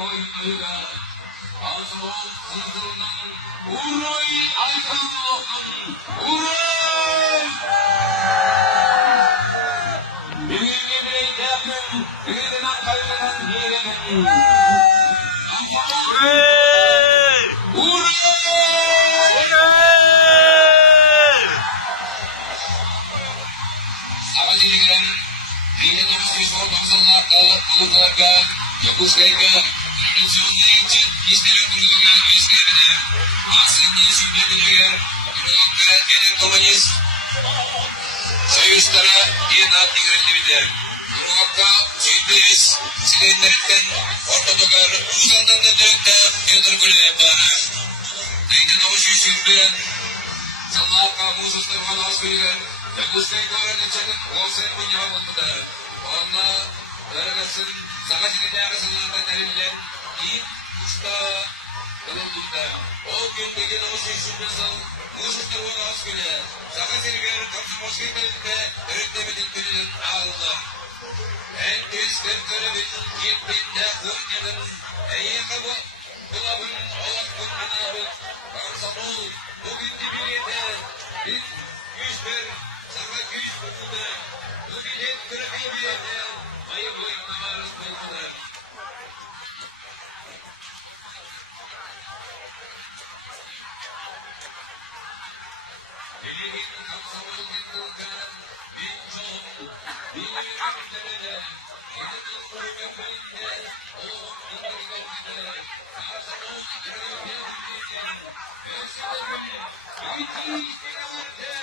oyunlarıyla Azmol sızıldan Uroy Aykanlı'nın Uroy! Birine yakın, birine kaybeden yerenin Uroy! Uroy! Savaşıcı giren Yine demişti son 90'larda bulutlarga, yokuşlarga, revolüsyonlar için işlerin kurulundan işlerine, aslında sürdürülüyor, kurulundan gelen komünist, soyuzlara yeniden diğerleri Muhakka Çin'deyiz, silenlerinden ortadolar, uzandan da dökte yadırgılı yapar. Neyden o şişirmeyen, Salaka mususlar bana söyler, yokuşlarga öğreneceksin, olsaydı bu yamanlıda. Onunla Dargas'ın Sakaşı'nın yakasından erilen ilk uçta kılındığında o gün gece namazı işinmezsen Musus'ta olan az güne Sakaşı'nın kapsı Moskev'de öğretmemedin gününün ağında en üst görevi yettiğinde kırıcının en yakabı kulabın olak kutmanabı Kamsamol bugün dibirinde bir yüzber Sakat yüz kutuda bu millet kırıkıydı ayı boyunca maruz buldular. Elinin kapsamında bir çoğun, bir ülkelerde, yedinin kuvvetinde, oğlum indirginde, karsamol kırıkıydı, gösterin, bütün istikamette,